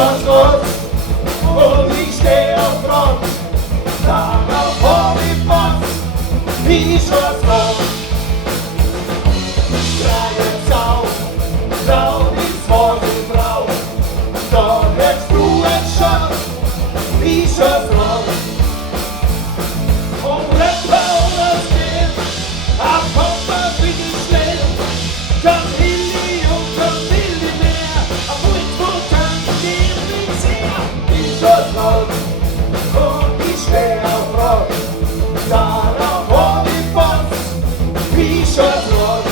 das Rot und ich stehe auf Rot. Darauf hab ich Bock, wie das Rot. Drei jetzt auf, blau ist voll und grau. Da hättest du ein Schock, wie das Rot. Und Rapper oder Stil, ab Hopper bin ich schnell. Komm Hilli und komm Hilli mehr, auf uns Mutter, geben nichts her. Wie das Rot und ich steh auf Rot. Darauf hab ich Bock, wie das Rot.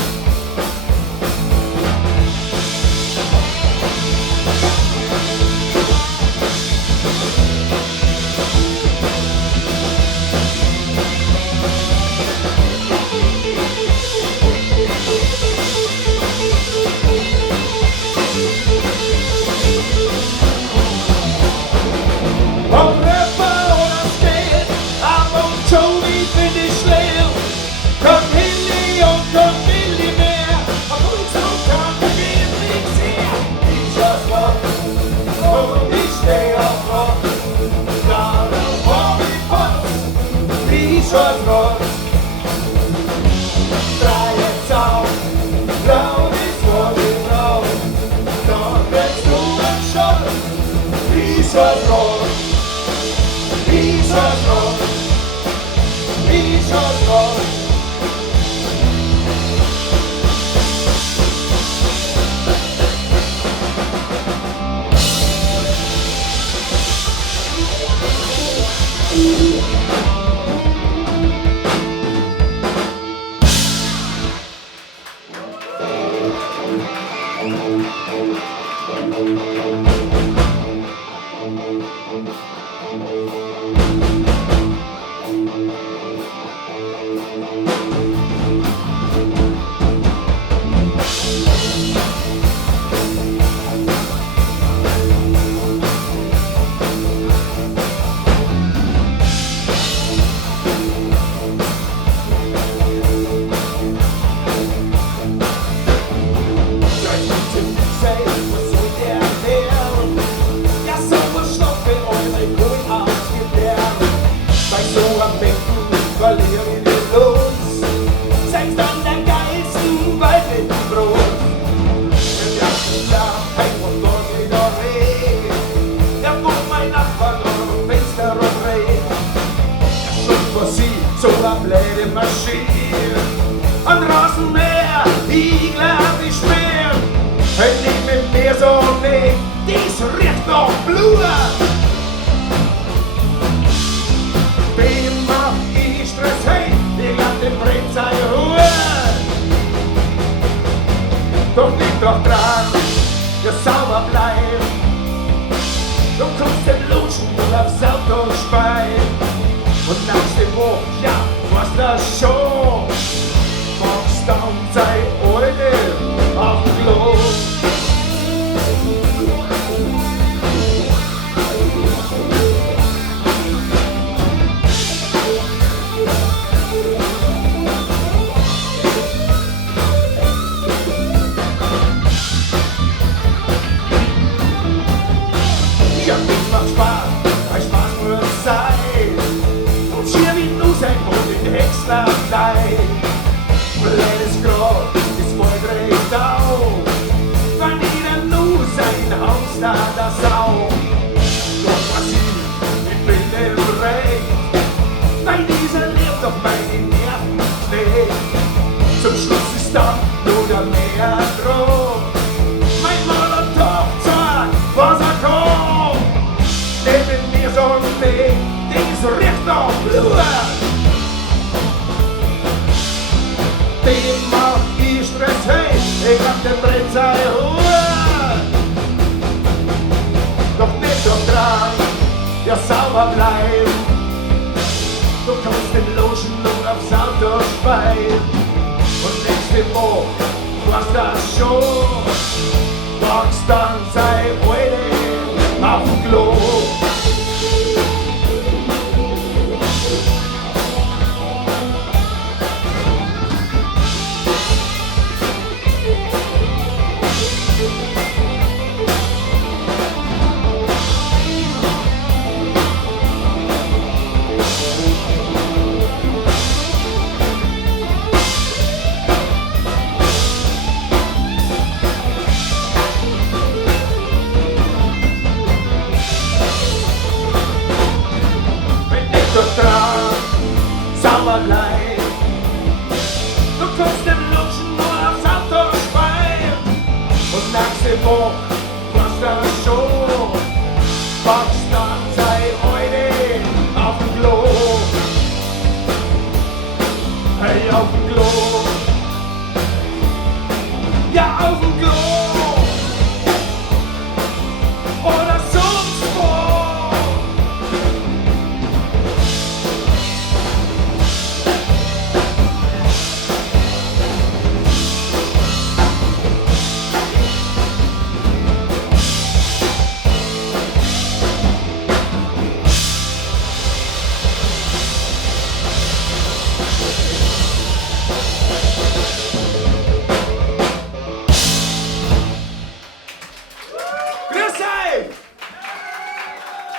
Ob Rapper oder Skate, aber um Joey bin ich schlau. Komm Hilli und komm Hilli mehr, auf uns Mutter, geben nichts her. Ich das Rot und ich steh auf Rot. Darauf hab ich Bock, wie das Rot. Drei jetzt auf, blau ist vor dem Grau. Doch wenn's du ein Schock, wie das Rot. Wie das Rot, wie das Rot. So eine blöde Maschine, ein Rasenmäher, ich glaub ich mehr. Halt nicht mit mir so nicht, dies riecht nach Blut. Wem mach ich Stress, hey, ich glaub dem bringt seine Ruhe. Doch liegt doch dran, ja sauber bleiben. Du kommst dem Lutschen und aufs Auto speien. Und nächste Woche, ja, was das schon? Machst dann sei heute auf dem Klo. Ja, das macht Spaß, ein Spaß muss sein. Extra Zeit, blödes Grad ist voll dreht auf, wenn jeder nur sein Haus da das auf. Doch was ich bin im Recht, weil dieser lebt auf meine Nerven schlägt. Zum Schluss ist dann nur der Meer drauf. Mein Molotow sagt, was kommt. Neben mir so ein Weg, dies riecht nach Blut. Dem mach ich Stress, hey, ich hab den Brett seine Ruhe. Doch nicht doch dran, ja sauber bleiben. Du kannst den Lotion und aufs Auto speien. Und nächste Woche, was das schon, magst dann sei heute auf dem Klo. vor, was da schon? Pakistan sei heute auf dem Klo. Hey, auf dem Klo. Ja, auf dem Klo. Oder sonst wo.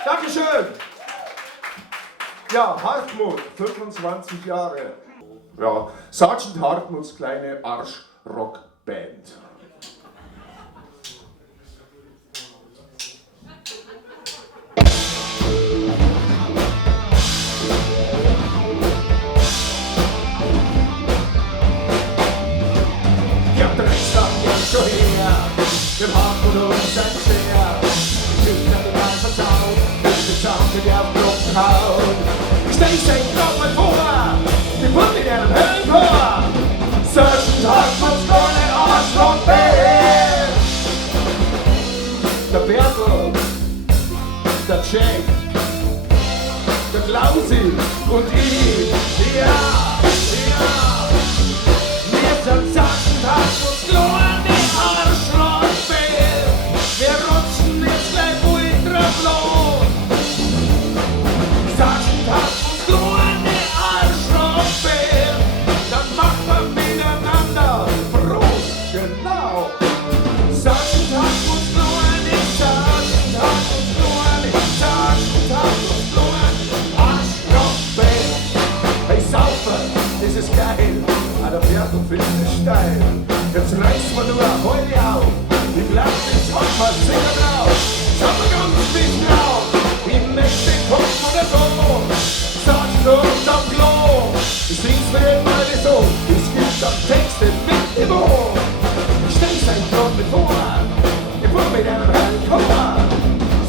Dankeschön! Ja, Hartmut, 25 Jahre. Ja, Sergeant Hartmuts kleine Arsch-Rock-Band. Ja, Drecksack geht schon her, dem Hartmut und sein Schwer. Ich hab den Mann versaut. Mit der Fluchthaut. Ich steh drauf mal vor, die Put in ihrem Höllenchor. Sergeant Hartmuts kleine Arschloch-Band. Der Bertel, der Jack, der Klausi und ich. Ja, ja. Wir sind Sergeant Hartmuts kleine Arschloch-Band. Wir rutschen jetzt gleich wohl drauf los. Sergeant Hartmuts kleine Arschloch-Band, dann macht man miteinander Prost, genau. Sergeant Hartmuts kleine, Sergeant Hartmuts kleine, Sergeant Hartmuts kleine Arschloch-Band. Hey Saufer, das ist geil, aber der Bertel findet es steil. Jetzt reißt man nur heute auf, die Glas ist heute mal sicher drauf. Schaut mal ganz nicht drauf, wie mächtig kommt man da so. Sagst du am Klo, ich sing's mir mal nicht so, es gibt am Texte mit Niveau. Ich steh's ein Klon mit vor, ich fuhr mit einem Hellchor.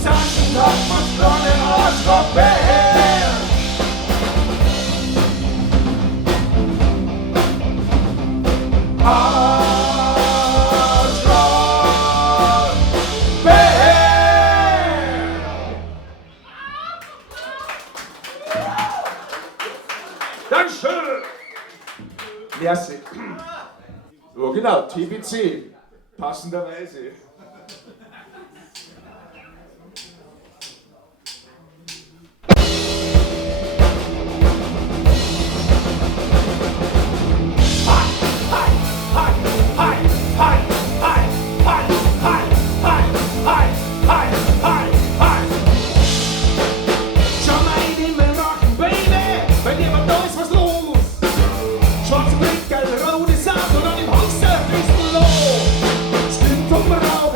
Sergeant Hartmuts kleine Arschloch-Band. Dankeschön! Merci. Oh, genau, TBC. Passenderweise. Schwarze Blick, gelbe, rote Saat und an dem Holster fließt los. Stimmt vom Raum.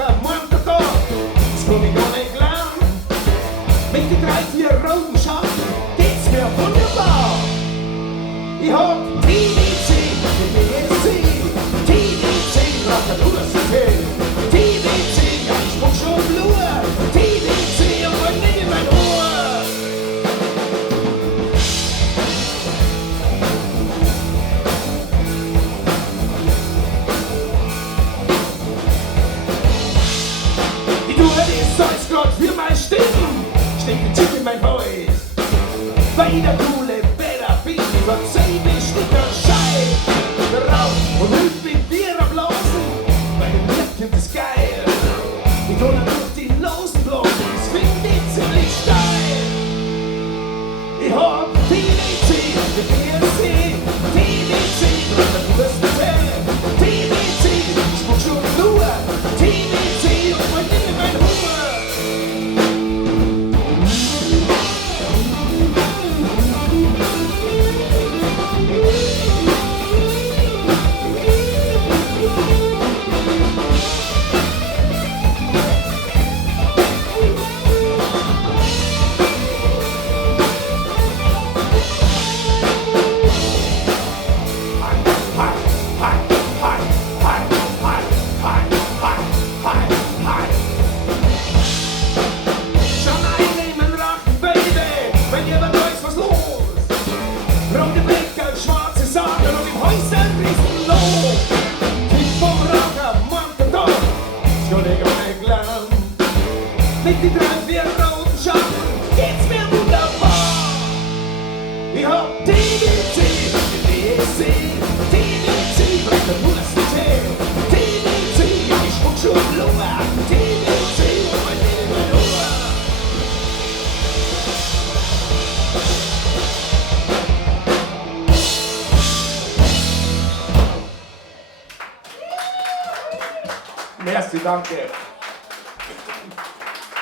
Merci, danke.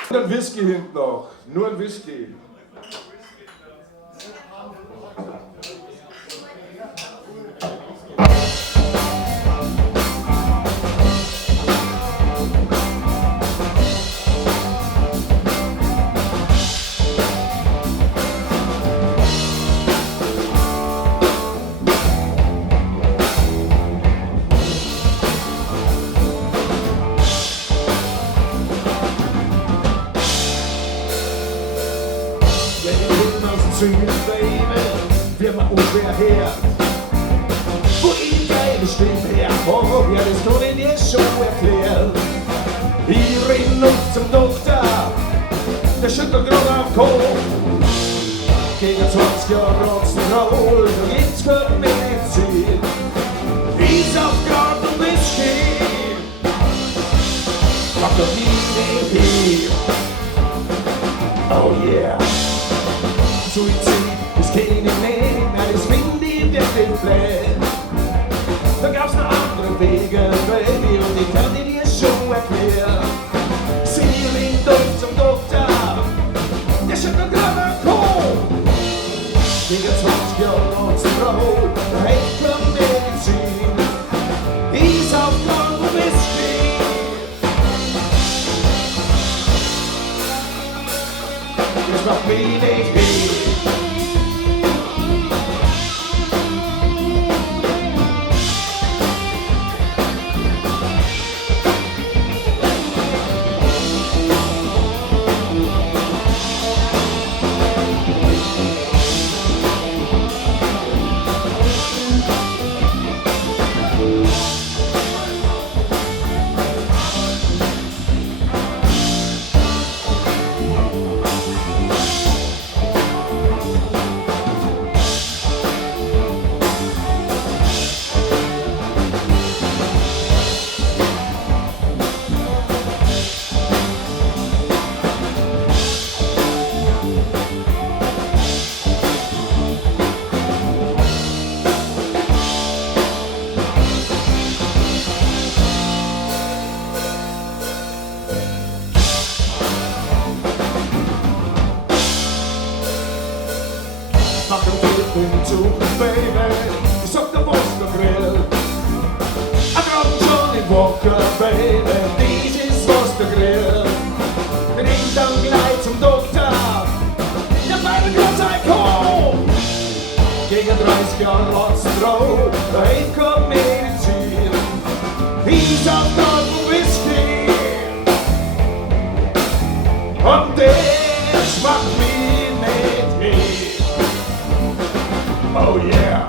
Nur ein Whisky hinten noch. Nur ein Whisky. Wir machen ungefähr her. Wo ich geile Stimme herkomme, ja, das kann ich dir schon erklären. Ich renn noch zum Doktor, der schüttelt gerade am Kopf. Gegen 20 Jahre Rock'n'Roll, da gibt's keine Medizin. Ich auf Garten und Whisky, mach doch nie mehr. Oh yeah. Suizid ist keine mehr, das finde ich wirklich blöd. Da gab's noch andere Wege, Baby, und ich kann dir schon erklären. Sie ringt uns zum Doktor, der schüttelt gerade am Kopf. Gegen 20 Jahre Rock'n'Roll, da hält keine Medizin. Ist auf Korn und Whisky. Das macht mich nicht weh. Gegen 30 Jahre Rock'n'Roll, da hält keine Medizin. Ich hab Korn und Whisky und der schmeckt mir nicht hin. Oh yeah.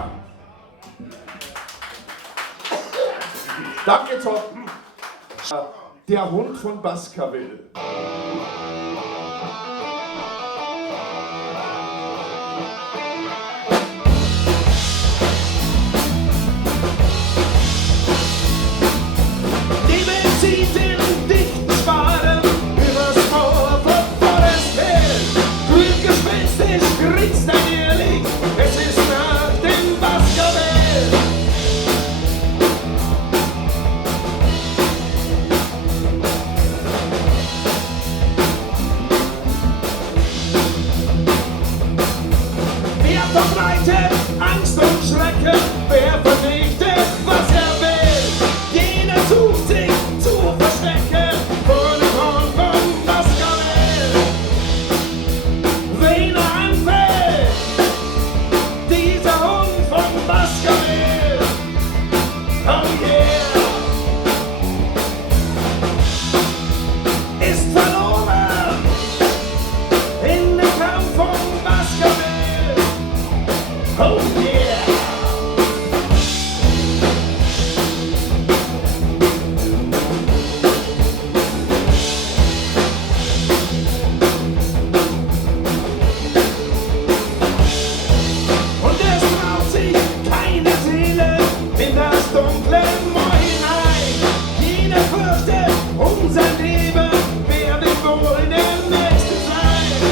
Danke, Tom. Der Hund von Baskerville. Angst und Schrecken, wer vernichtet, was er will. Jeder sucht sich zu verstecken vor dem Hund von Baskerville. Wen er anfällt, dieser Hund von Baskerville. Oh yeah, ist verloren in dem Kampf von Baskerville. Oh yeah! Und es traut sich keine Seele in das dunkle Moor hinein. Jeder fürchtet um sein Leben, wer will wohl der Nächste sein?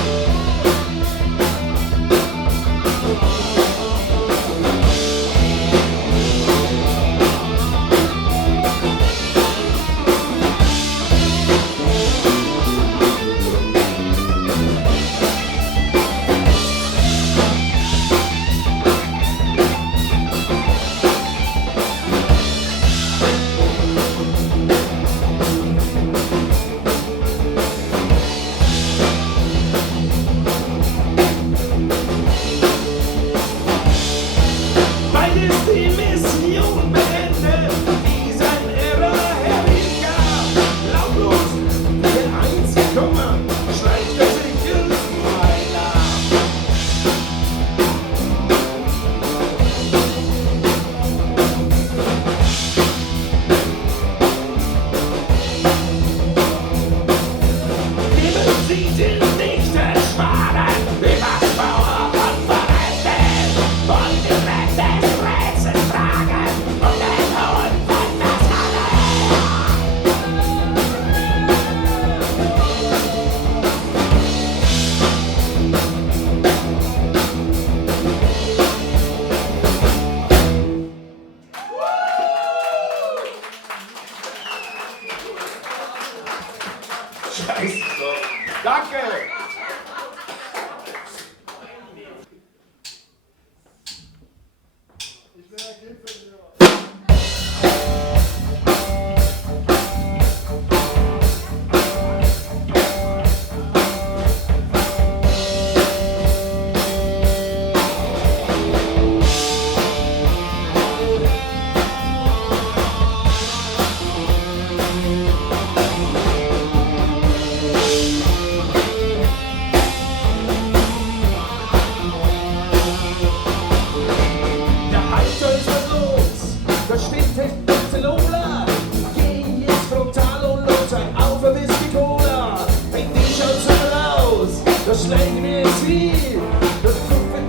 Das schlägt mir ins Ziel, das tut mir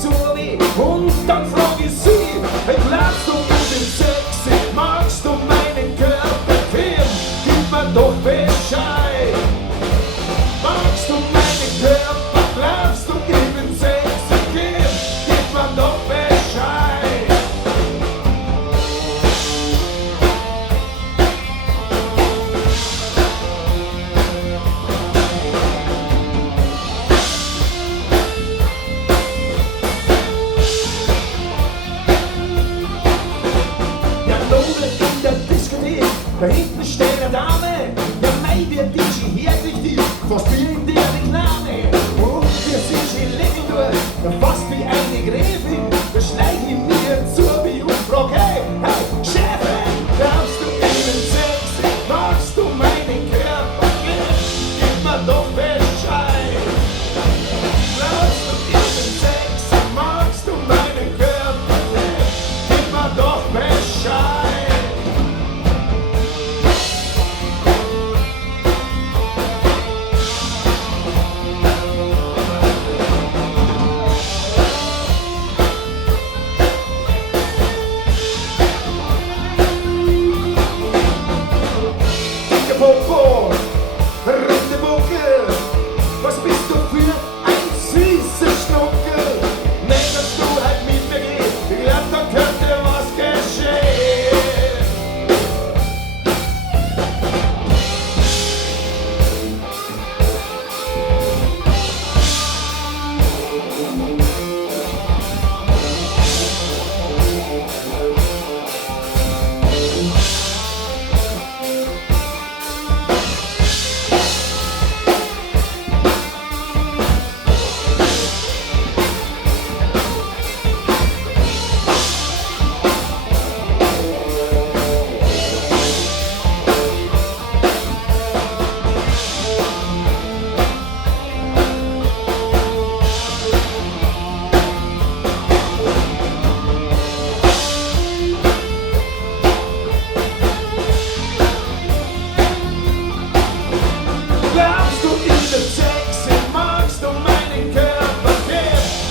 zu weh. Und dann frag ich sie, hey, glaubst du, du bist sexy? Magst du meinen Körper, Kim? Gib mir doch Bescheid. Magst du meinen Körper? Glaubst du, ich bin sexy, Kim? Gib mir doch Bescheid. Da hinten steht eine Dame, ja mei, wir DJ herrlich die, fast wie in der Reklame. Und wir sind schon legen durch, ja, fast wie eine Gräfin. Da schleich ich mir zu wie und frag, hey, hey, Chefin, glaubst du, ich bin sexy? Magst du meinen Körper? Gib mir doch Bescheid. Glaubst du, ich bin sexy? Magst du meinen Körper? Gib mir doch Bescheid. Popo, runde Buckel, was bist du für ein süßer Schnuckel? Nee, dass du halt mit mir gehst, ich glaub, da könnte was geschehen. Glaubst du, ich bin sexy? Magst du meinen Körper?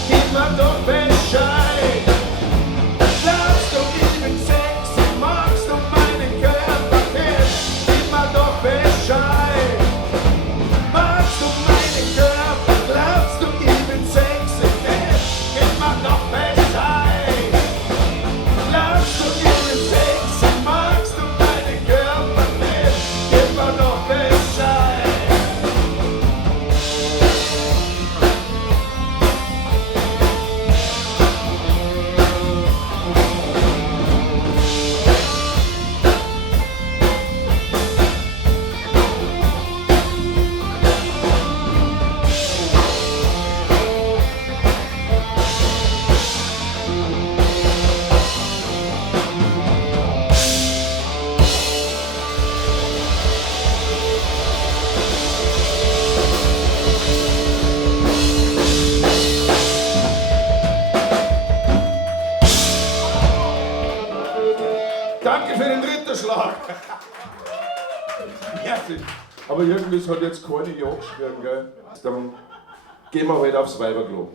Gib mir doch Bescheid. Glaubst du, ich bin sexy? Magst du meinen Körper? Gib mir doch Bescheid. Magst du meinen Körper? Glaubst du, ich bin sexy? Gib mir doch Bescheid. Glaubst du, ich bin sexy? Magst du meinen Körper? Gib mir doch Bescheid. Danke für den dritten Schlag. Herzlich. Aber irgendwie hat jetzt keine Ja geschrieben, gell? Dann gehen wir halt aufs Weiberklo.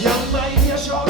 Ja, mein, ihr schaut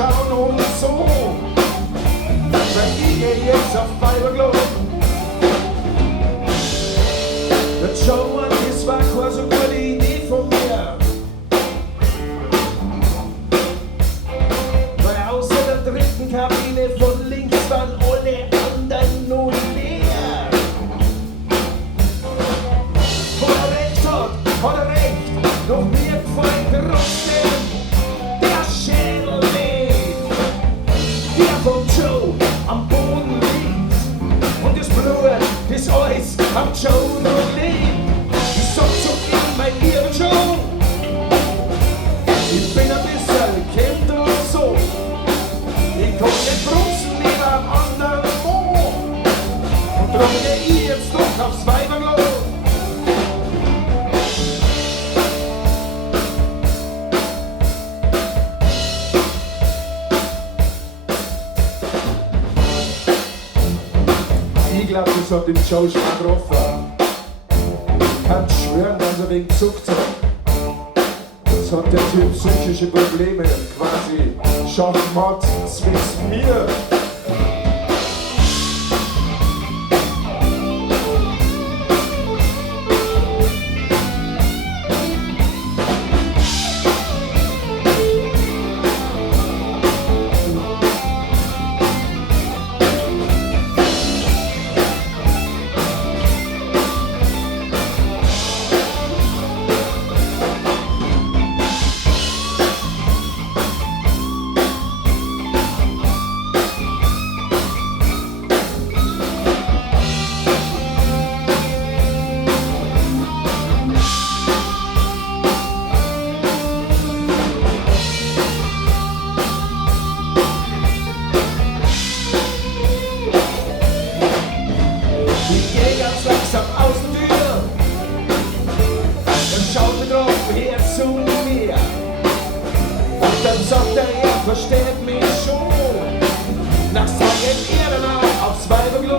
schauen uns so. Weil ich geh jetzt auf Weiberglo. Der Joe, das war keine so gute Idee von mir. Weil außer der dritten Kabine von links waren alle anderen nur leer. Hat er recht, doch mir gefällt trotzdem der Schädel nicht. Der von Joe am Boden liegt und das Blut, das Eis am Joe noch liegt. Ich sag zu ihm, mein lieber Joe, ich bin ein bisschen kämmt und so. Ich komm nicht brunzen wie beim anderen Mo. Und drum geh ich jetzt doch aufs Weiberglo. Ich glaub, das hat den Joe schon getroffen. Kann schwören, dass er wegen zuckt hat. Jetzt hat der Typ psychische Probleme, quasi Schachmatt zwischen mir. Dann sagt er versteht mich schon. Nach sagen er danach aufs Weiberglo.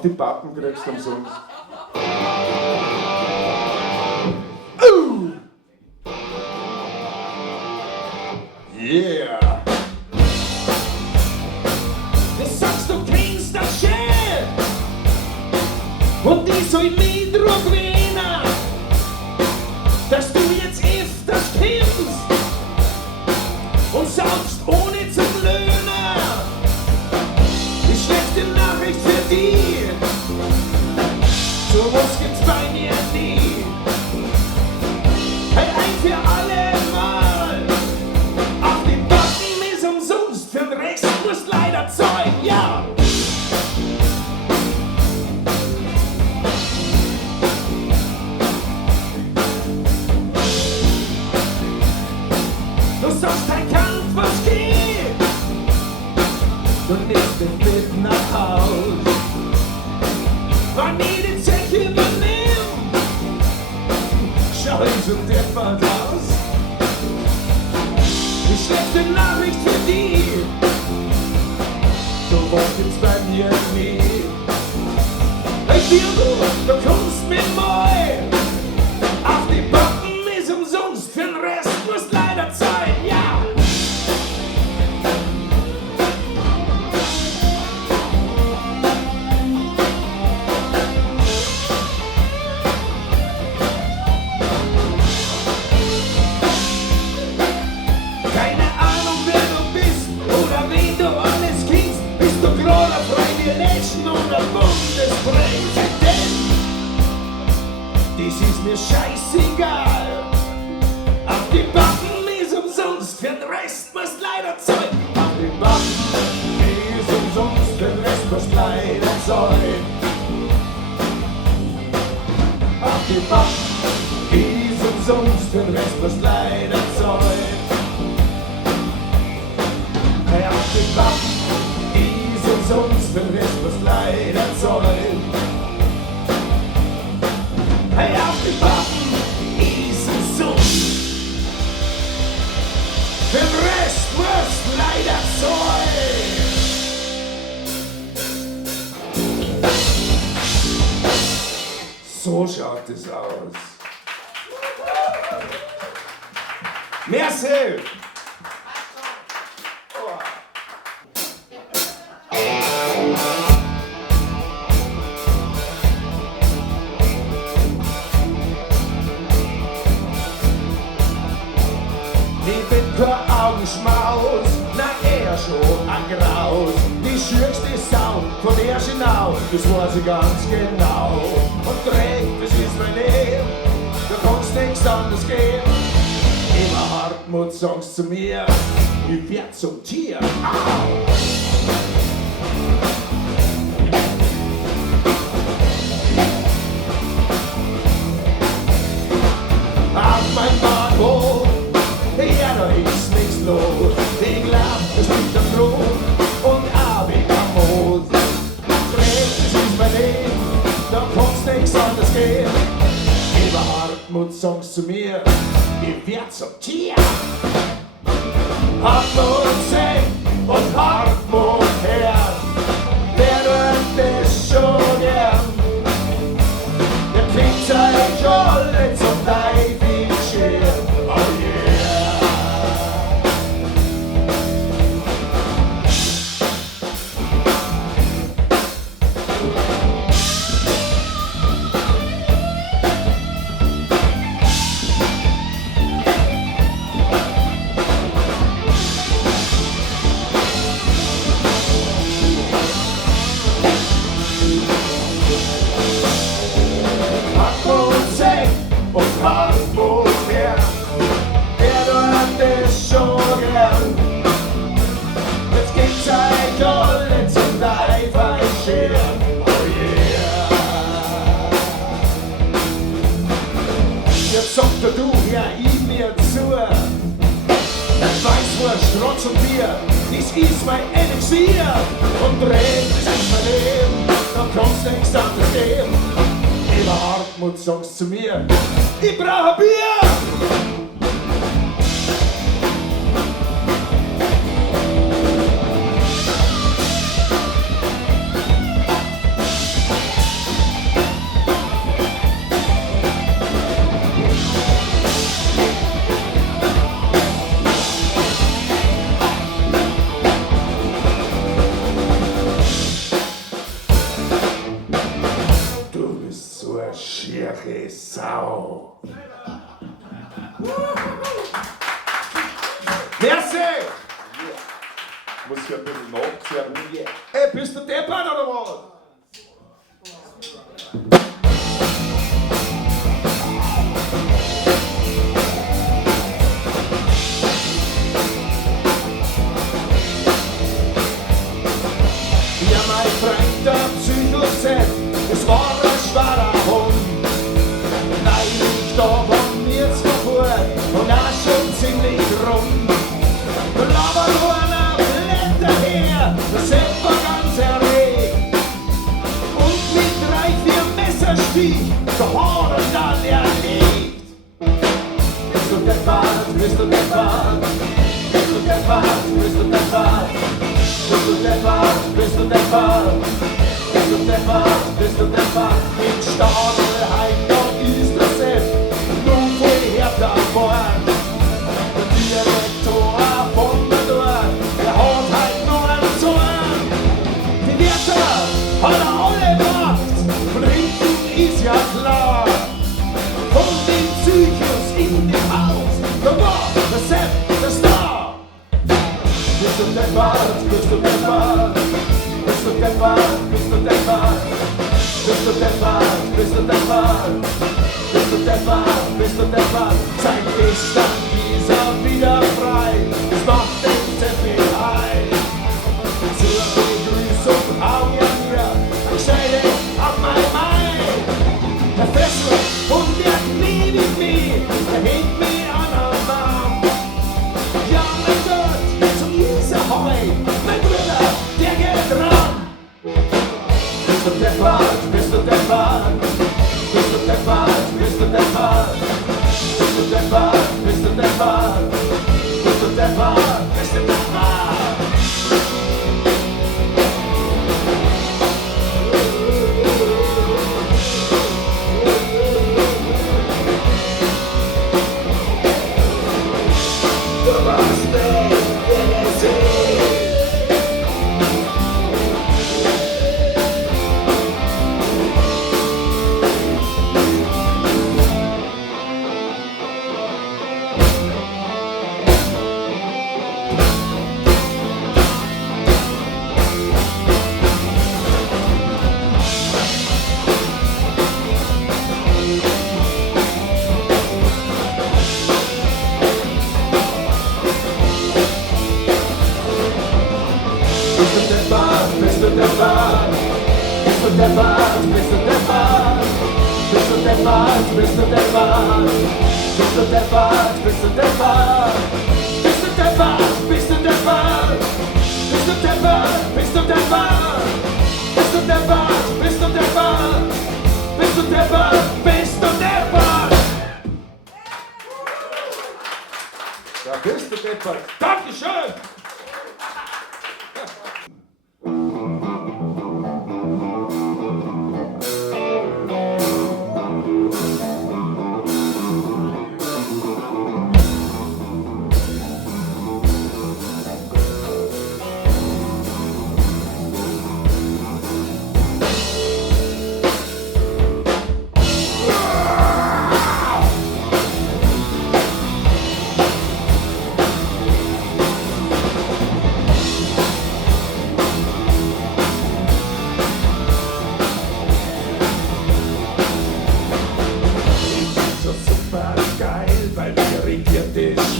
Auf die Pappen kriegst du umsonst. Yeah! Du sagst, du kennst das schön und ich soll mich drauf gewöhnen, dass du jetzt öfters kommst und saugst ohne zu löhnen. Die schlechte Nachricht für dich, sowas gibt's bei mir nie. Hey, ein für alle Mal, auf den Backen ist umsonst, für den Rest musst leider zahlen, ja. Du sagst, dein Kampf, was geht, du nimmst dich mit nach Haus. Wann ich den Check übernehm, schau ich so deppert aus. Die schlechte Nachricht für die, sowas gibt's bei mir nie. Hey Dirgo, du kommst mit mal, auf die Backen ist umsonst, für den Rest musst leider zahlen, ja. Keine Ahnung, wer du bist oder wen du alles kennst. Bist du gerade Freie Nation oder Bundespräsident? Dies ist mir scheißegal. Auf die Backen ist umsonst, für den Rest musst leider zahlen. Auf die Backen ist umsonst, für den Rest musst leider zahlen. Auf die Backen ist umsonst, für den Rest musst leider zahlen. Hey, auf die Backen ist umsonst, für den Rest musst leider zahlen. Hey, auf die Backen ist umsonst, für den Rest musst leider zahlen. So schaut es aus. Merci! Ich bin kein Augenschmaus, na eher schon ein Graus. Die schürgste Sau von der Schnau, das weiß ich ganz genau. Und Dreck, das ist mein Leben, da kannst nichts anderes geben. Immer Hartmut sagst zu mir, ich werd zum Tier. Au! Auf mein Bahnhof, ja, da ist nichts los. Ich glaub, es liegt am Thron und auch ich am Mond. Dreck, das ist mein Leben, da kann's nichts anderes geben. Lieber Hartmut, sagst zu mir, ich werd zum Tier. Hartmut singt und Hartmut hört, wer tut das schon gern? Der kriegt sein Jolle zum Teufel scheren. Oh yeah! Hartmut singt und Hartmut hört, wer tut das schon gern? Jetzt gibt's ein Jolle zum Teufel scheren. Oh yeah! Jetzt sagt du, ja, ich mir zu. Weißwurst, Rotz und Bier, das ist mein Elixier. Und Dreck, das ist mein Leben, da kannst du nichts anderes geben. Lieber Hartmut, sagst zu mir, ich brauche Bier! schiere Sau. Merci! Muss ich ein bisschen nachziehen. Ey, bist du deppert oder was? Ja, mein Freund, der Psychoset, es war ein schwerer Hund. Weil ich da von mir zu Geburt und auch schon ziemlich rund. Aber nur einer Blätter her, das sind wir ganz erregt. Und mit 3-4 Messerstich, der Horn dann erlegt. Bist du deppert, bist du deppert, bist du deppert, bist du deppert. Bist du deppert, bist du deppert, bist du deppert, bist du deppert. In Stadelheim, da ist das Sepp, nun woher da vorn. Der Direktor von der Dorf, der hat halt nur einen Zorn. Die Wärter hat er alle gemacht, und hinten ist ja klar. Von den Psychos in dem Haus, da war der Sepp der Star. Bist du deppert, bist du deppert, bist du deppert, bist du deppert, bist du deppert, bist du deppert, bist du deppert, bist du deppert. Seit gestern ist er wieder frei, es macht den Teppich ein. Zur Begrüßung hau ja mir ein Scheide auf mein Bein. Der Fessel und der Knie mit mir, der hängt mich an am Arm. Ja, mein Gott, so ist er heute, mein Bruder, der geht ran. Bist du deppert, bist du deppert, bist du deppert, bist du deppert, bist du deppert, bist du deppert, bist du deppert, bist du deppert. Du warst bist du deppert, bist du deppert, bist du deppert, bist du deppert, bist du deppert, bist du deppert, bist du deppert, bist du deppert, bist du deppert, bist du deppert, bist du deppert, bist du deppert, bist du deppert, bist du deppert, bist du deppert. Ja, bist du deppert. Dankeschön.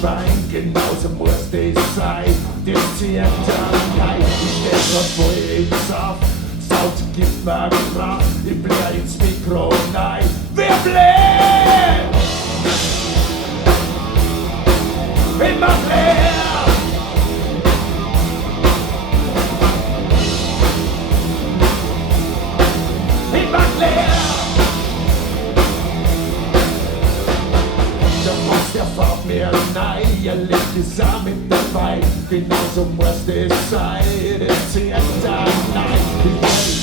Schwein, genauso muss das sein. Das zieht dann rein, ich steh grad voll im Saft. Saut gibt mir Kraft, ich blär ins Mikro rein. Wer bläht? Ich mach leer! Ich mach leer! Der fahrt mir nein, ihr legt es auch mit dabei. Genauso muss das sein, das zieht dann nein. Ich bin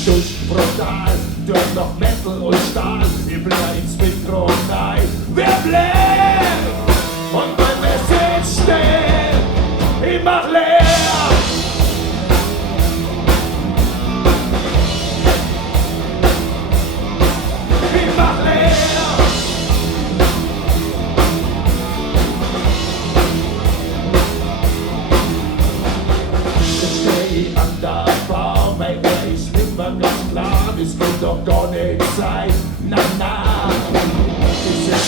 durch brutal, durch noch Metal und Stahl. Ich blär ins Mikro rein. Wer bläht? Und mein Message steht, ich mach leer. Ich mach leer.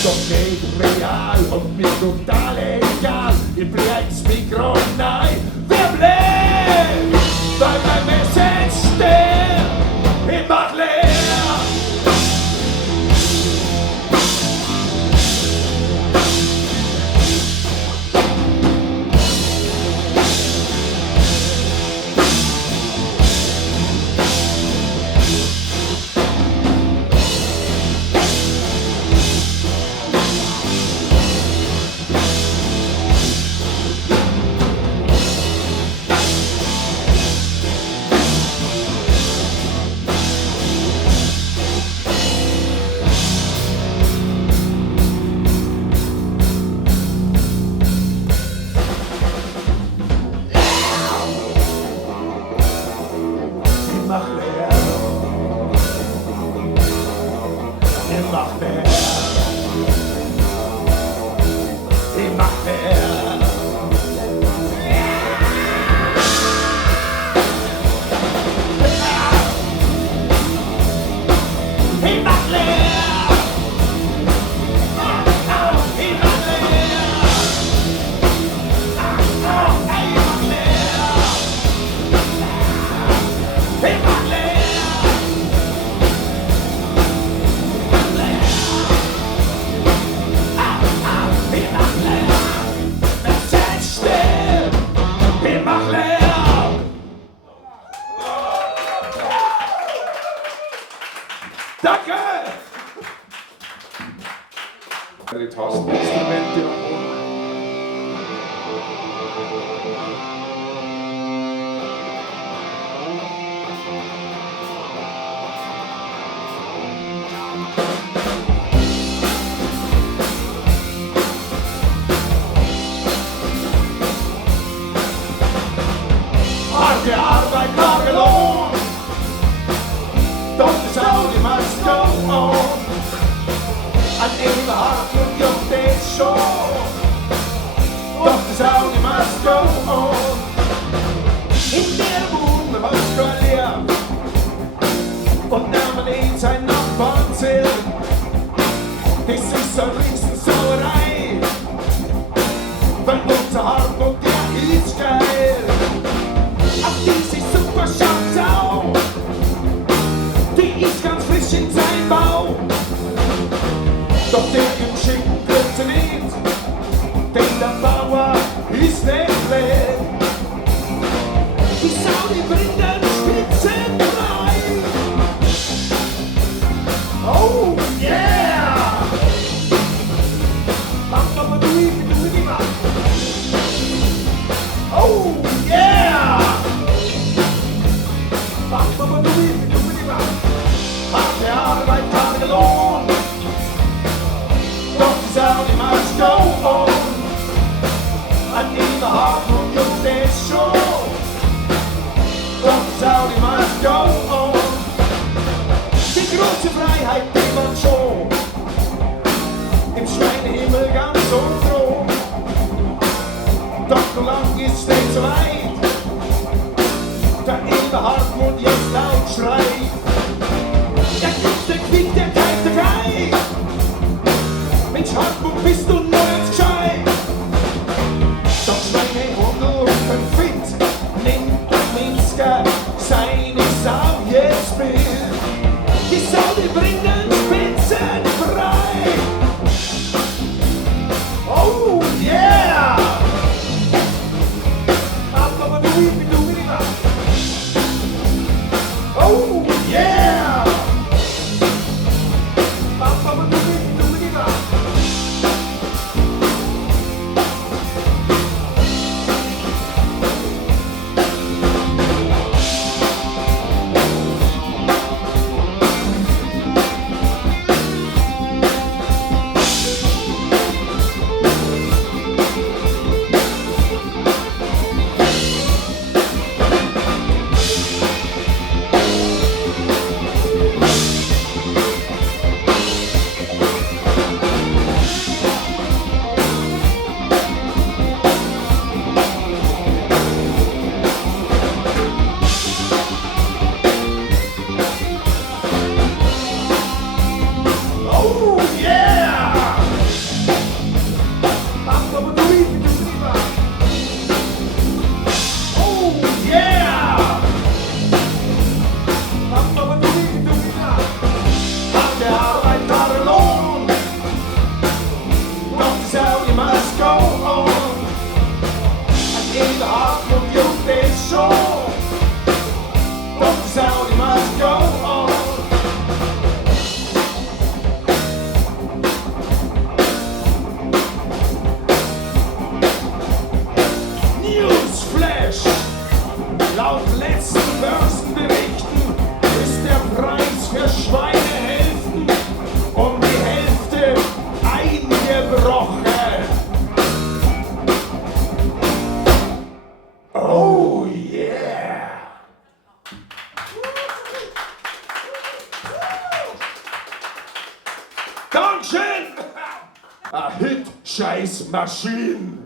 Doch nicht real und mir total egal. Ich bleibe Mikro nein, wer bleibt? Weil mein Message steht, ich mach leer. Danke! Die Tasteninstrumente. Harte Arbeit, karger Lohn. Doch das Auge must go on. An ewig hart und jung das schon. Doch das Auge must go on. In der Wohnung was verliert. Und nahmen ihn sein Nachbarn zählt. Das ist so Riesensauerei. Weil unser Hart und der ist geil. Auf die sich super schaut auf. Die ist ganz frisch in seinem Bauch. Doch der im Schicken könnte nicht, denn der Bauer ist nicht leer. Die Sau, die bringt den Spitzen rein. Oh yeah! Dankeschön! A Hit-Scheiß-Maschine!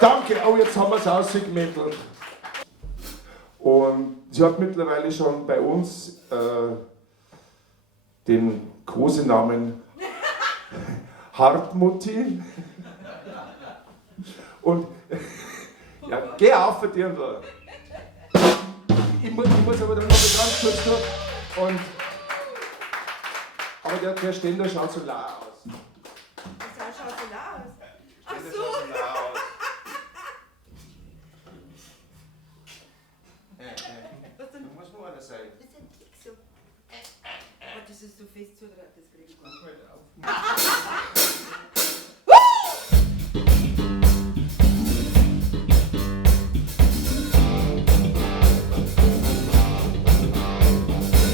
Danke, oh, jetzt haben wir es ausgemittelt. Und sie hat mittlerweile schon bei uns den Kosenamen Hartmutti. Und ja, geh auf für dir. Ich muss aber dann noch ganz kurz durch. Und, aber der Ständer schaut so la aus. Der schaut so la aus. Ach Der so. schaut so la aus. das zu, das kriege ich gar nicht.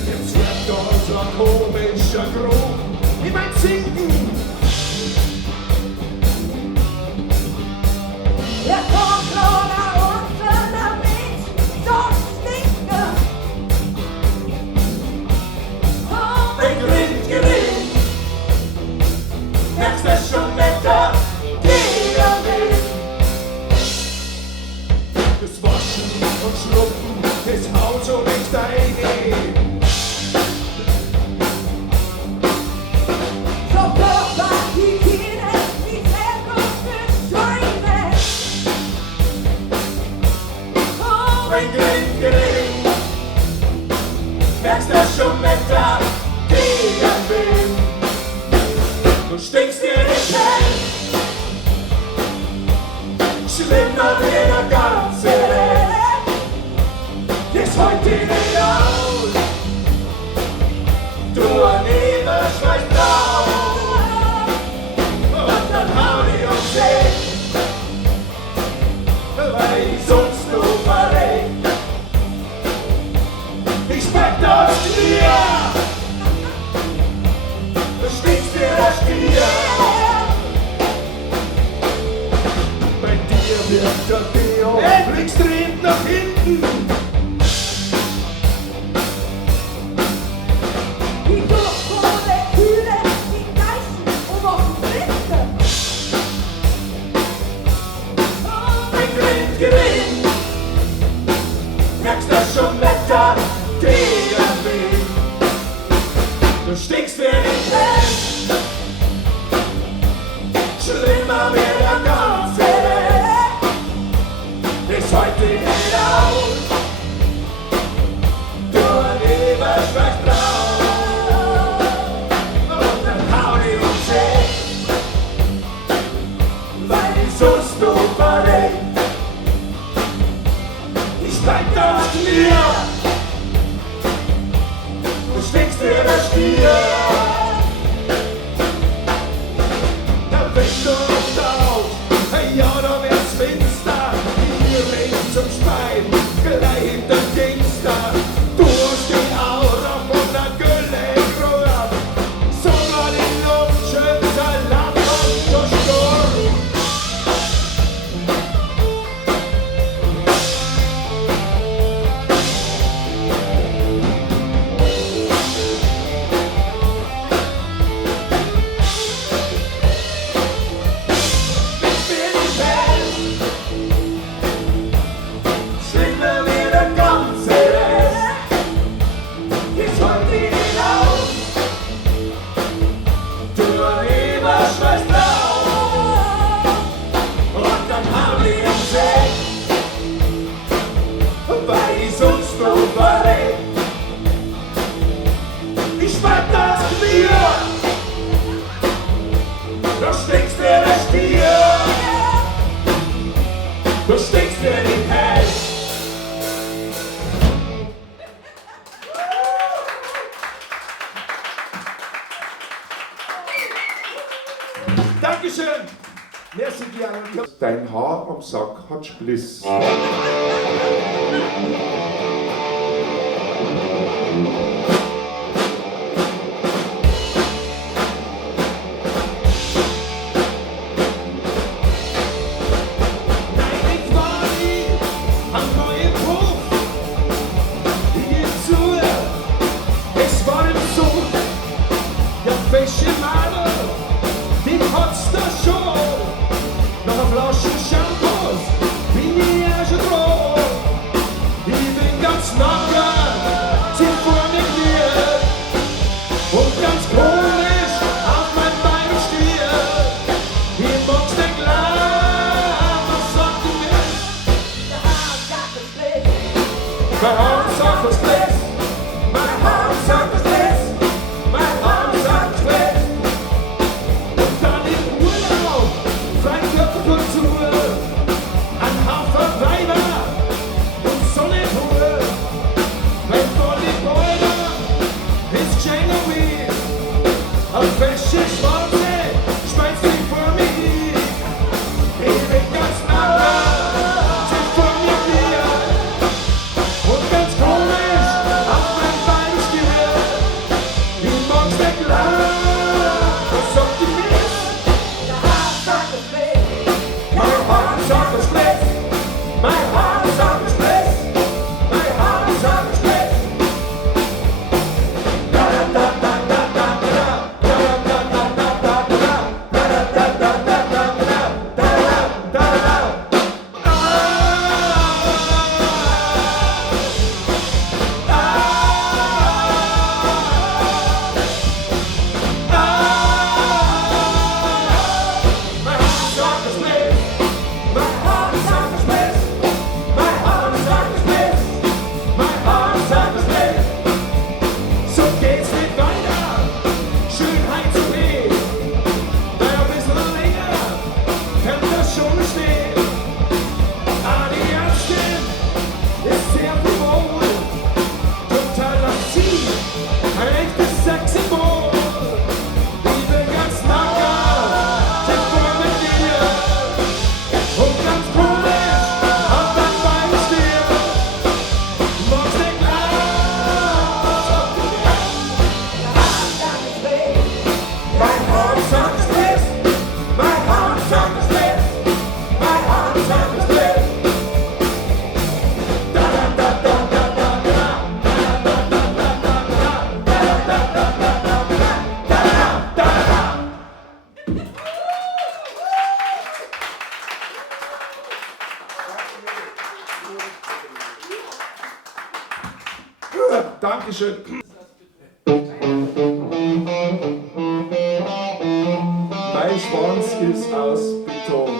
Jetzt wird da so ein komischer Geruch in mein Zinken. Der Kornkloner und der Mensch, so stinken. Ein Grind, merkst du schon Wetter, Gegenwind. Das Waschen und Schlupfen, das haut so nicht ein. So Körperhygiene, die Zellkosten Scheine. Ein Grind, merkst du schon Wetter, Gegenwind. Du stinkst dir nicht hell, schlimmer wie der ganze Welt. Jetzt heute nicht aus, du Nebel schmeißt drauf und dann hau die um sich, weil ich sonst nur verrät. Ich speck das Stier, du stinkst wie der Stier. Bei dir wird der Deo links dreht nach hinten. Die Duftmoleküle, die kreisen um uns Blinde. Ein Grind, merkst du schon Wetter, Gegenwind. Du stinkst wie die Welt, schlimmer wie der ganze Welt. Ist heute nicht aus, du Nebel schmeißt drauf und dann hau die um sich, weil ich sonst nur verrät. Ich steig das Knie, du stinkst wie der Stier. Der Wind ruft auf, hey, ja, da wird's finster. Hier reden zum Schwein, gleich hinter Gangster. Durch die Aura von der Gülle gerührt, sogar die Luft schön Salat und durchsturmt. Schlimmer wie der ganze Rest, ist heute nicht aus. Du Lieber schmeißt drauf und dann hau die im See, weil ich sonst nur verrät. Ich speck das Bier, du stinkst wie der Stier. Du stinkst wie die Pest. Dankeschön. Merci dir. Dein Haar am Sack hat Spliss. Nein, ich war nie am neuen Hof. Die geht zu, es war im Sohn. Ja, welche Male, die kotzt das schon. Noch eine Flasche Shampoos, bin ich ja schon drauf. Ich bin ganz locker, sie vor mir kniet. Und ganz komisch auf mein Bein steht. Ich mag's nicht klar, was sagt du mir? My heart's off the split. My heart's off the split. My heart's off the split. Und dann im Urlaub, Frankfurt Kultur, ein Haufen Weiber und Sonne pur. Mein Volleybeuler ist genuin. Dankeschön. Mein Schwanz ist aus Beton.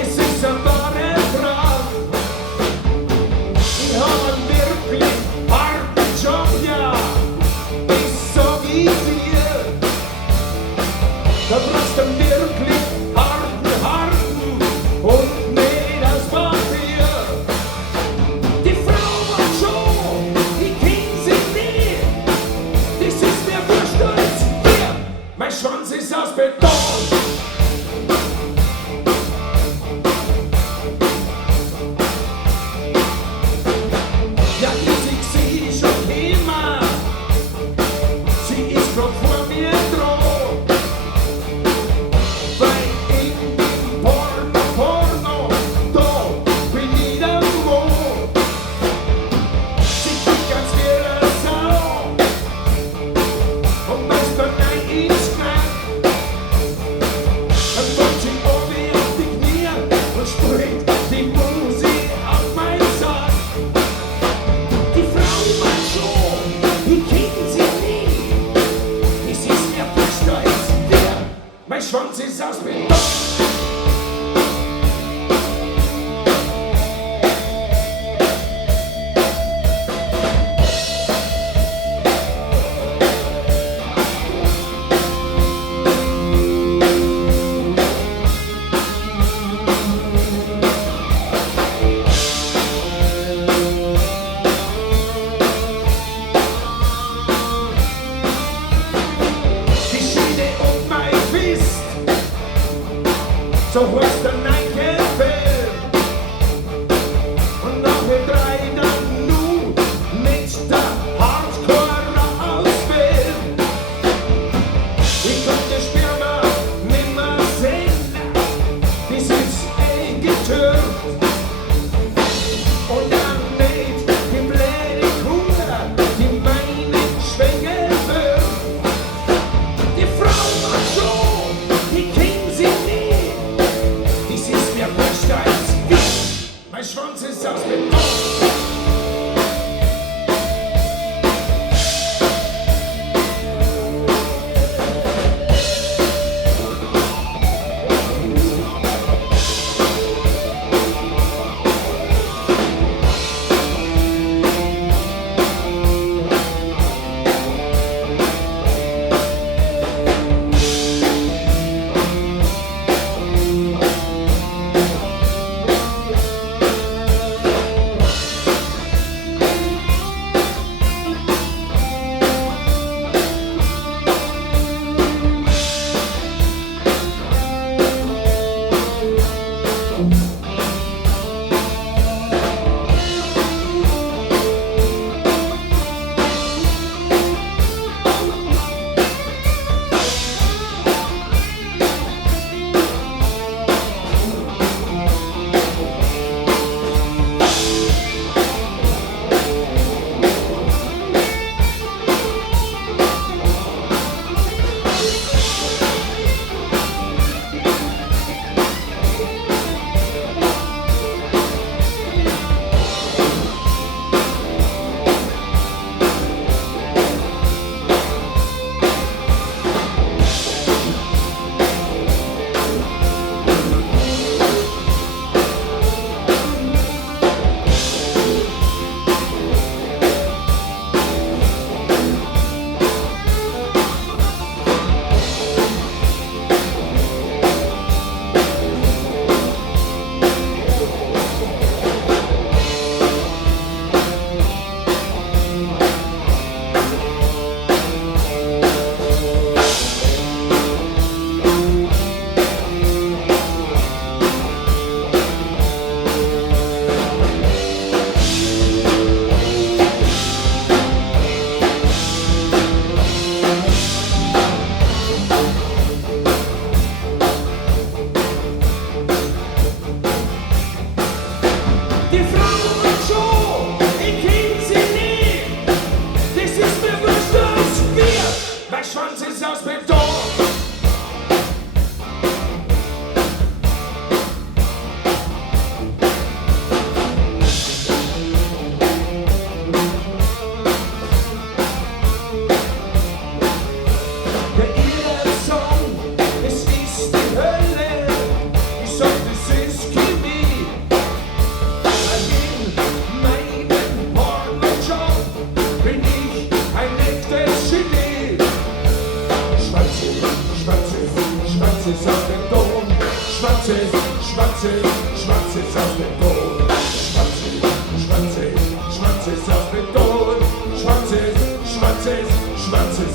Es ist ein wahrer Traum. Ich habe wirklich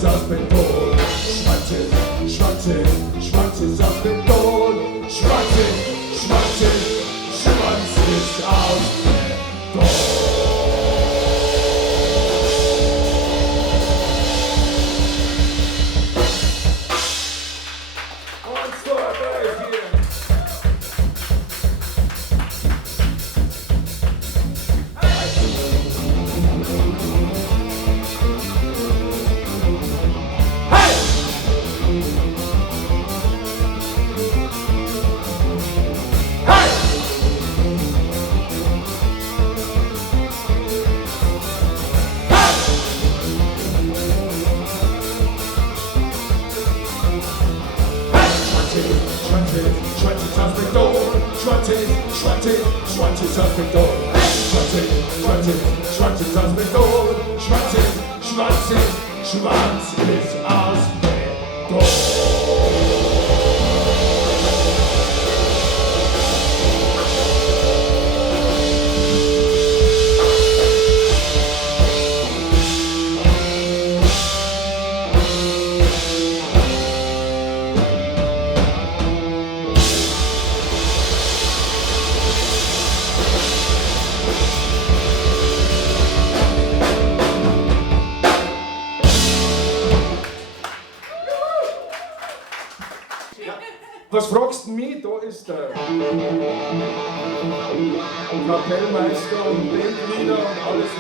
Schwanzes aus Beton. Schwanzes, Schwanzes, Schwanzes aus Beton. Schwanzes, Schwanzes, Schwanzes aus Beton. Eins, zwei, drei, vier. Schwanzes aus Beton, Schwanzes, Schwanzes, Schwanzes aus Beton. Schwanzes, Schwanzes, Schwanzes aus Beton, Schwanzes, Schwanzes, Schwanzes aus Beton. Was fragst du mich? Da ist der Kapellmeister und Bandleader und alles.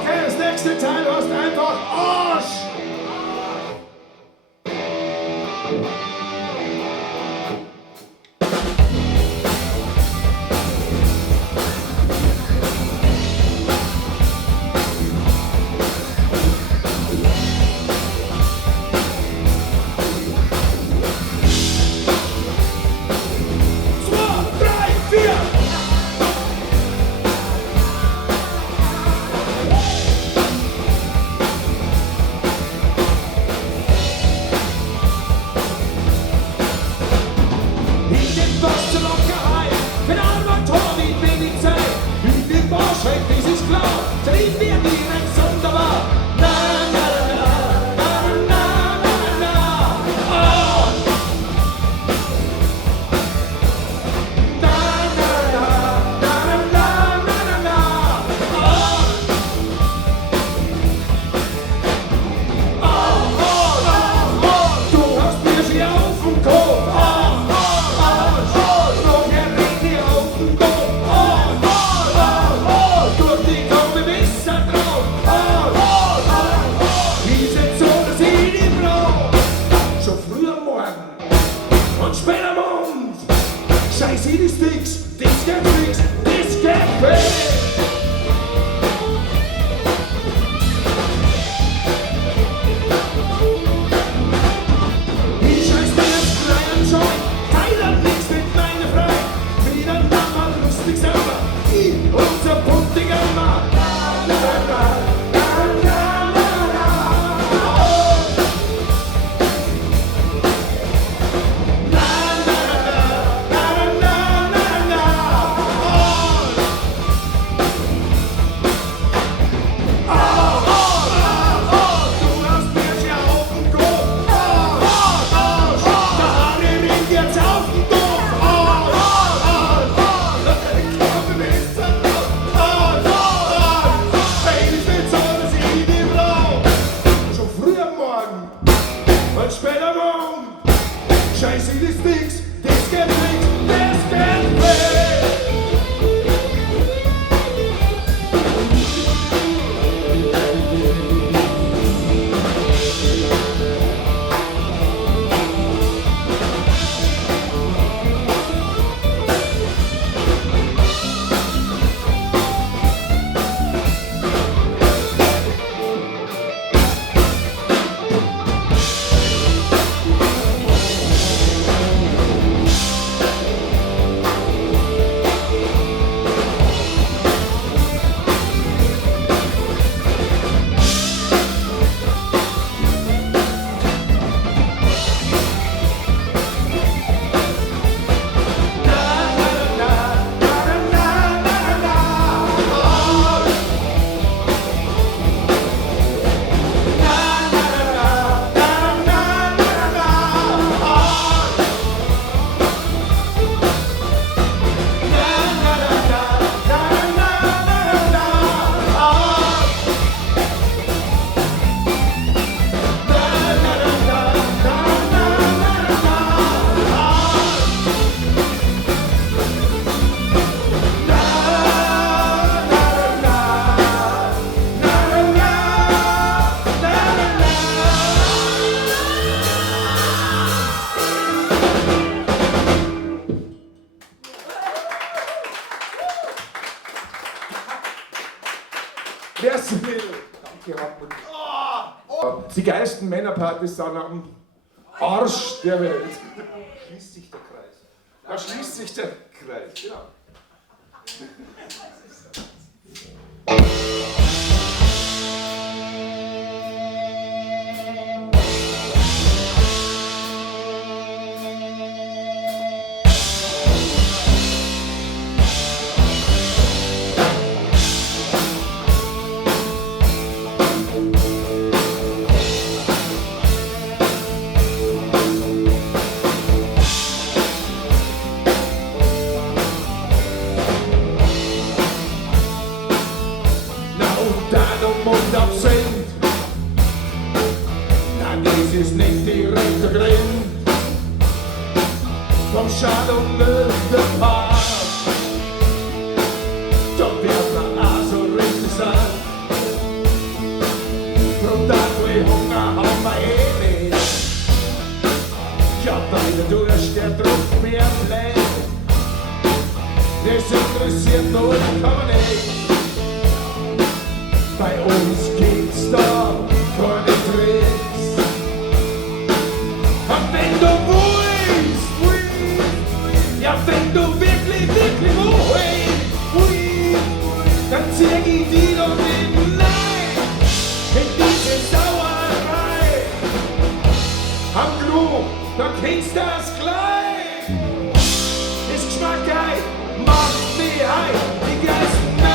Okay, das nächste Teil heißt einfach Arsch! Das ist klar, trieb wir direkt sonderbar. Na, na, na, na, na, na, na, oh. Na, na, na, na, na, na, na, na, oh. Oh, oh, oh, oh, du hast mir sie auf dem Kopf. Oh, oh, oh, oh, noch ein Ring auf dem Kopf. Oh, oh, oh, oh, durch die Kurve bis da drauf. Wer es will. Danke, Hartmut. Die geilsten Männerpartys sind am Arsch der Welt. Schließt sich der Kreis. Da schließt sich der Kreis. Genau. Mund absinnt, na dies ist nicht direkt der Grind vom Schadung Paar. Da wird man auch so richtig sein, drum dass wir Hunger haben wir eh nicht. Ja, weil der Durst der Druck mehr bläht, das interessiert nur den Kommen nicht. Bei uns gibt's da keine Tricks. Und wenn du willst, ja wenn du wirklich willst, dann zieh ich die doch hinein in diese Sauerei. Am Klo, da kennst das gleich. Das Geschmack geil, macht mich heim, die geilsten Männer.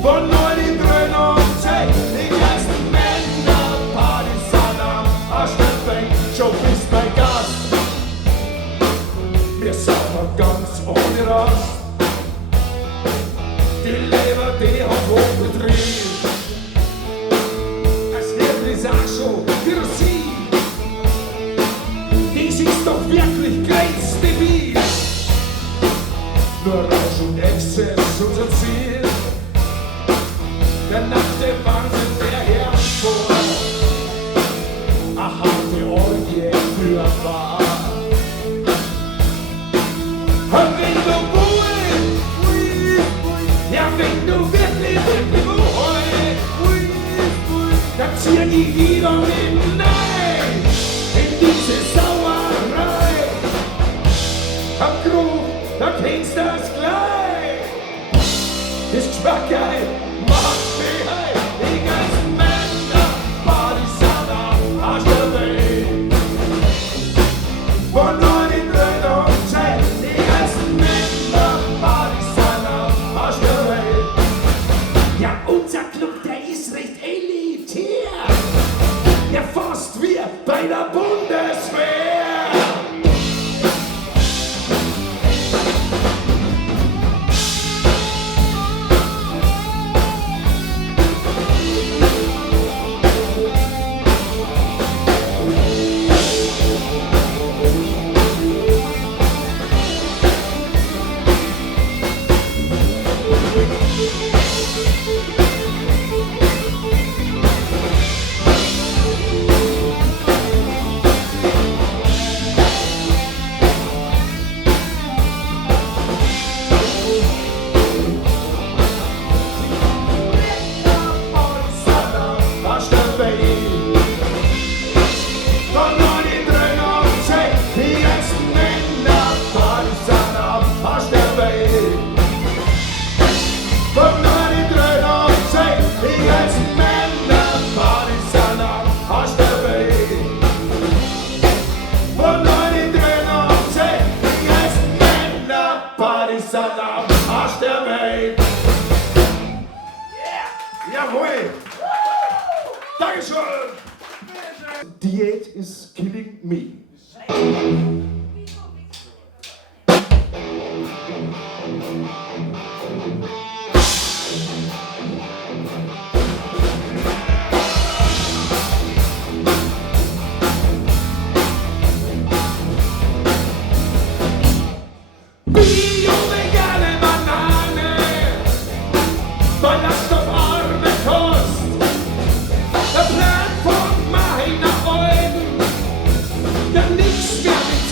Von 9 in 3 noch 10, die ersten Männer, Partys am Arsch der Welt, schon bist mein Gast. Wir saufen ganz ohne Rast, die Leber, die hat hochbetrieben. Das Hirn ist auch schon für sie, dies ist doch wirklich grenzdebil. Nur Rausch und Exzess unser Ziel. Der nackte Wahnsinn, der herrscht vor. Ach, harte Orgie fürwahr. Und wenn du willst, ja wenn du wirklich willst, dann zieh die wieder hinein in diese Sauerei. Am Krug, da kennst du das gleich. Das Geschmack geil. Von 9 in 3 noch 10, die ganzen Männer, Partys am Arsch der Welt. Ja, unser Club, der ist recht elitär. Ja, fast wie bei der Bundeswehr. Jawohl! Dankeschön! Diät is killing me. Bio-vegane Banane, ballaststoffarme Kost. Der Plan von meiner Augen, der nix mehr mit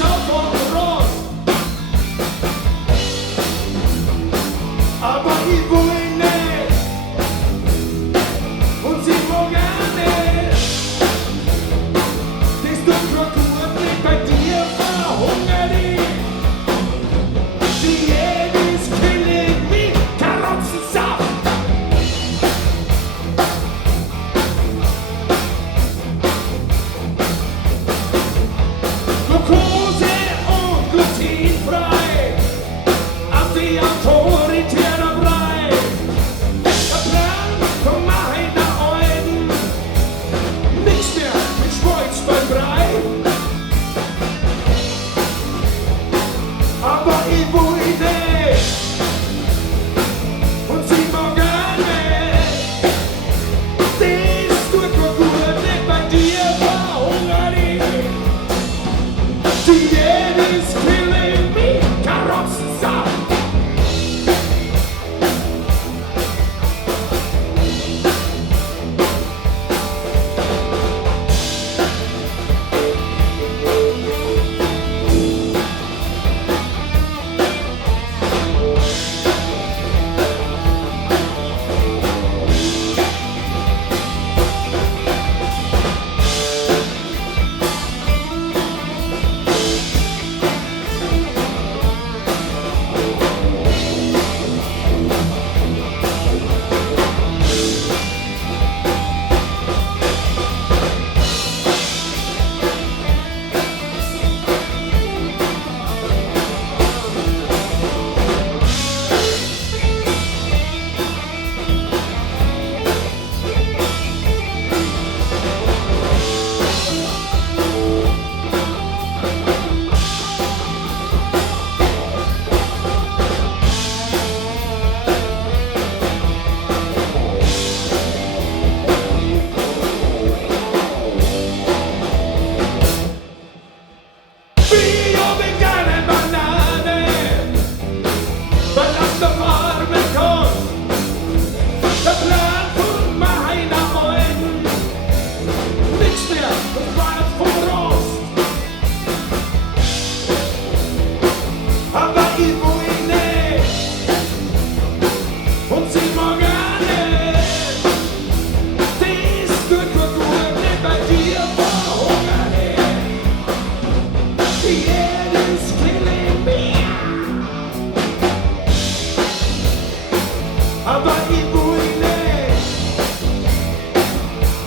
aber ich will nicht.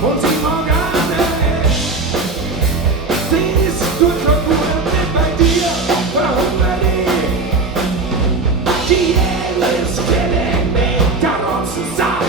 Und sie mag auch nicht. Das tut schon gut nicht bei dir, warum nicht? Die Aliens kennen mich, der ganzen Sache.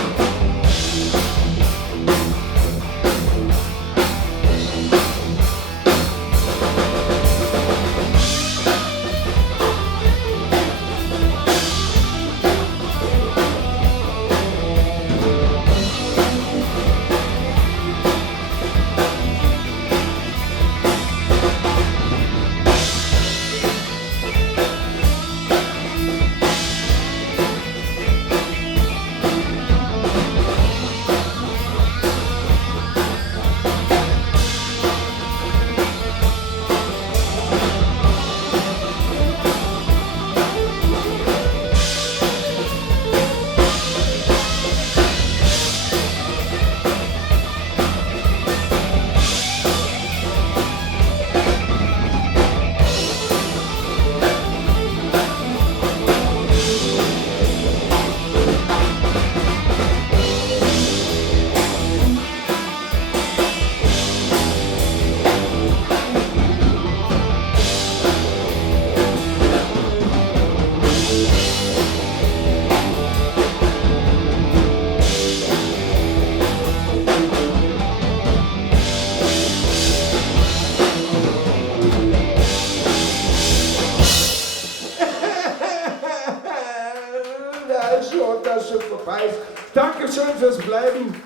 Schon, dass schon vorbei ist. Dankeschön fürs Bleiben.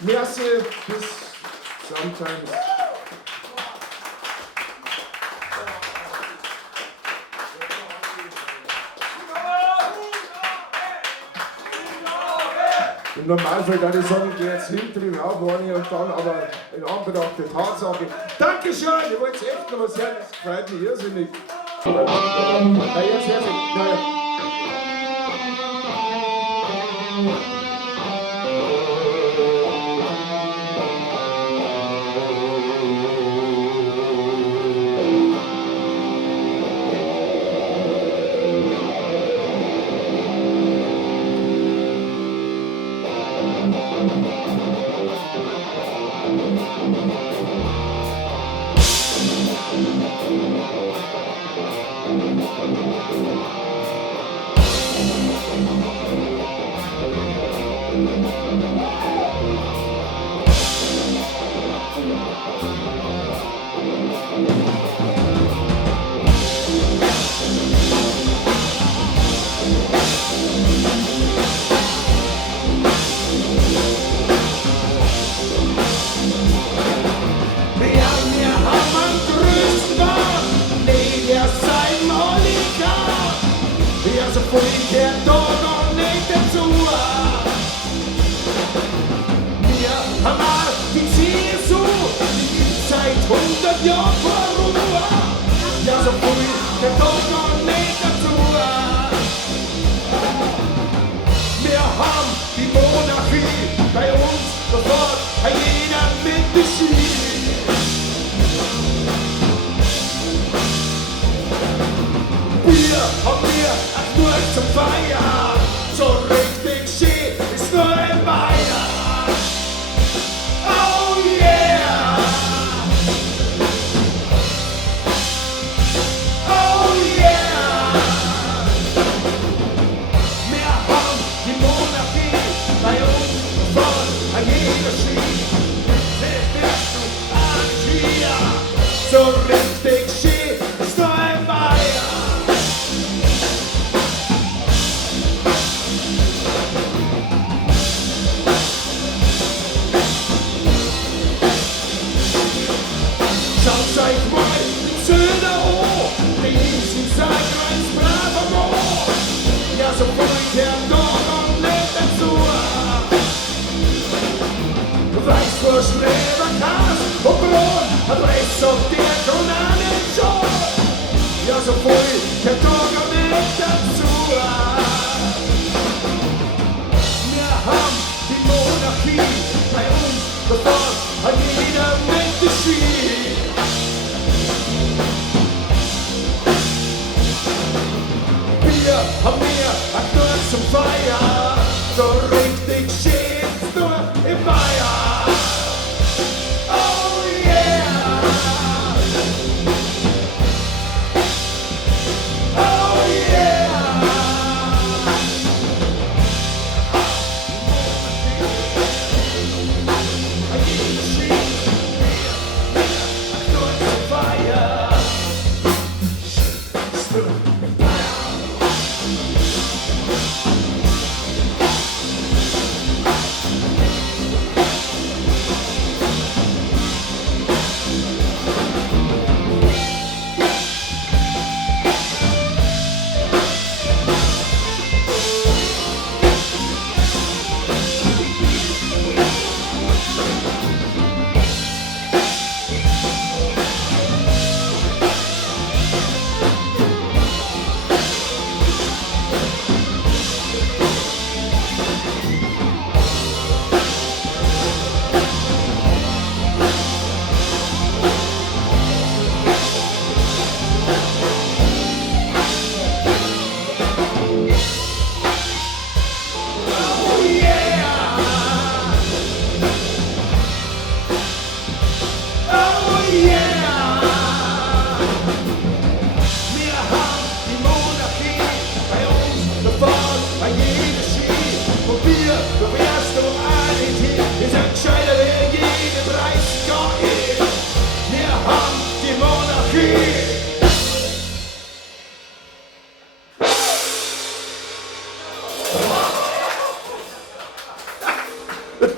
Merci, bis sometimes. Im Normalfall würde ich sagen, ich gehe jetzt hinter ihm auf, und dann aber in Anbetracht der Tatsache. Dankeschön, ich wollte echt noch was sagen, das freut mich irrsinnig. Ja, jetzt herzlich. Naja. Haben wir Akteur zum Feiern, so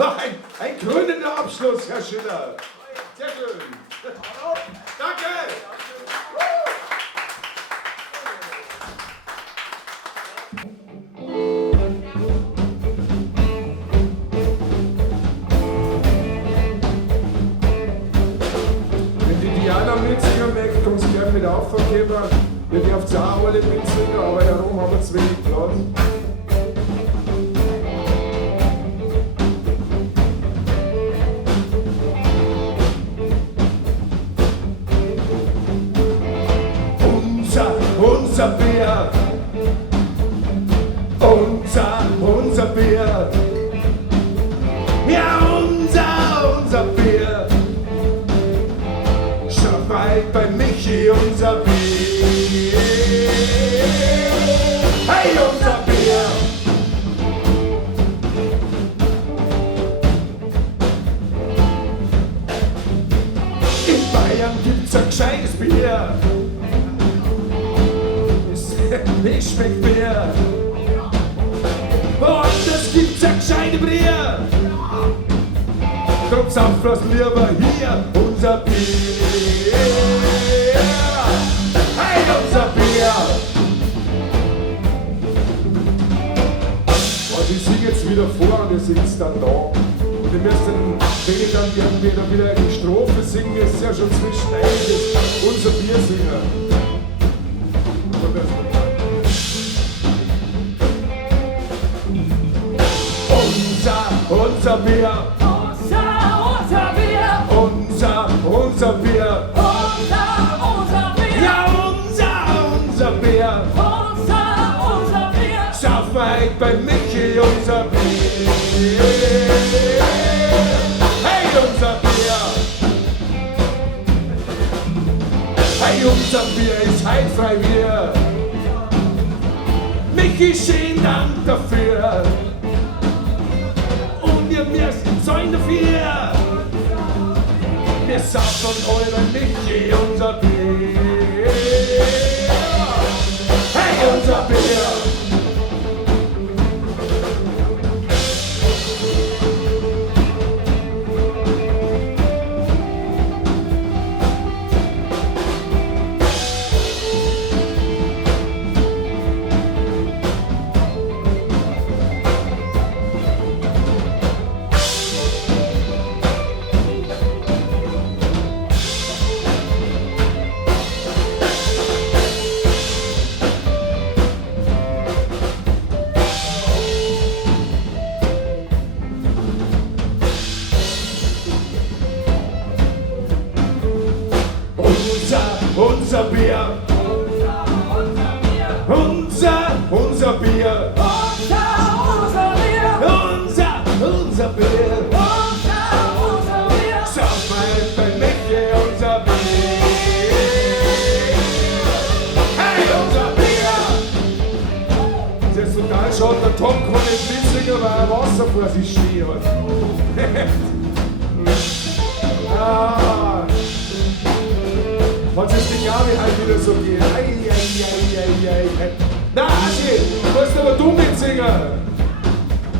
Ein krönender Abschluss, Herr Schiller. Sehr schön. Danke. Wenn die Diana mitsingen möchte, kommst du gerne mit aufgeben. Wir dürfen auch alle mitsingen, aber herum haben wir zu wenig Platz. Unser Bier, unser Bier, ja unser Bier, schau weit bei Michi, unser Bier, hey unser Bier. In Bayern gibt's ein gescheites Bier. Es schmeckt Bier. Woanders gibt's ein gescheite Bier. Drum sauft bloß lieber hier unser Bier. Hey, unser Bier. Und ich singe jetzt wieder vor und ihr singt's dann da. Und ihr müsst dann, wenn ich dann irgendwie wieder eine Strophe singen, ist ja schon zwischen einiges unser Bier singen. Unser Bier, Unser Bier, unser Bier, unser Bier, ja unser Bier, unser Bier, schaff weit bei Michi unser Bier, hey unser Bier, hey unser Bier ist heilfrei Bier, Michi schönen Dank dafür. Wir müssen sein dafür. Wir saufen euren Michi, unser Bier. Hey, unser Bier. Unser Bier, unser Bier, unser Bier, schau mal bei Michi, unser Bier, hey, unser Bier. Das ist total schade, der Tom kann nicht mitsingen, weil er Wasser vor sich stehen hat. Ah. Was ist die Gabe halt wieder so geht? Ei. Na, Aschi, du musst aber du mitsingen.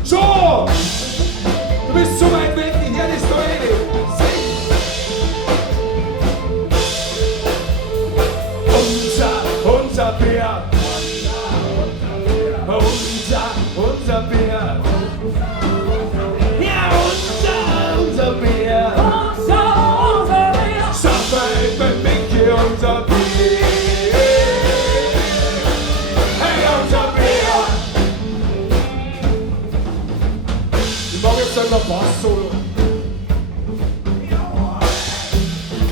Schon! Du bist so weit weg, ich höre das da eh nicht. Sing! Unser Bier. Unser Bier. Ja, unser Bier. Sag mal bei Michi, unser Bier. Hey, unser Bier. Ich mag jetzt noch Bass-Solo.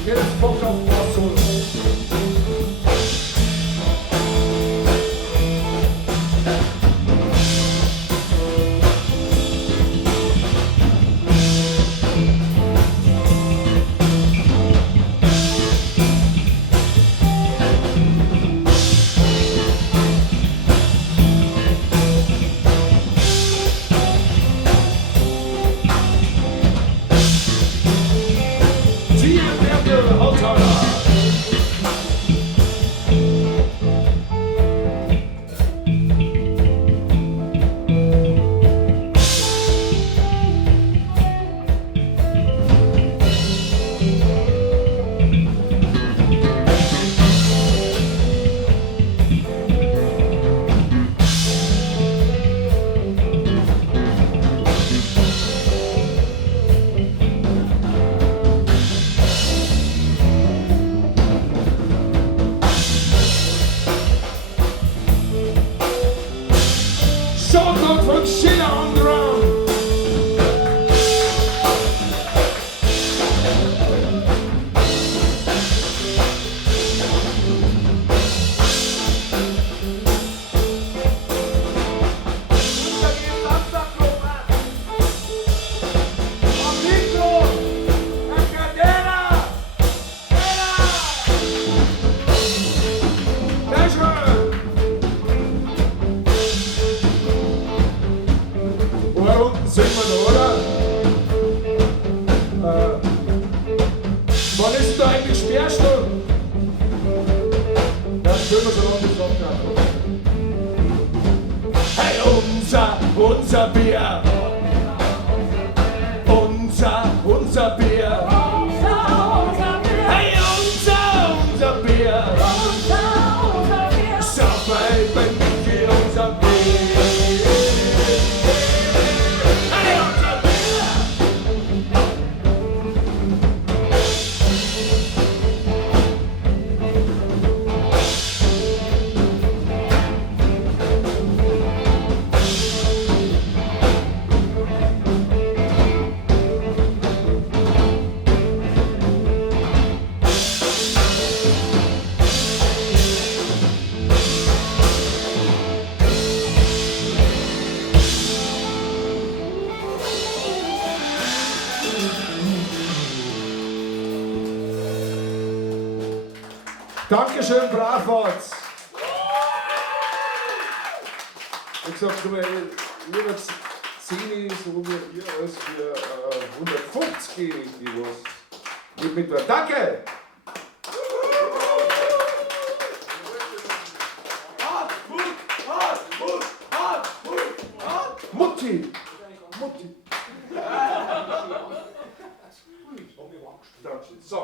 Jetzt Bock auf Bass-Solo. Und Schiller on the Run. Sind wir da, oder? Wann ist denn da eigentlich Sperrstunde? Ja, dann können wir so lange gesagt haben. Hey, unser Bier. Unser Bier. Hey, unser Bier. Sag mal, wenn wir unser Bier. Dankeschön, Bravwart. Ich sag mal, lieber 10 so wie ihr als für 150, die was mit mir. Danke! Mutti! Danke. So.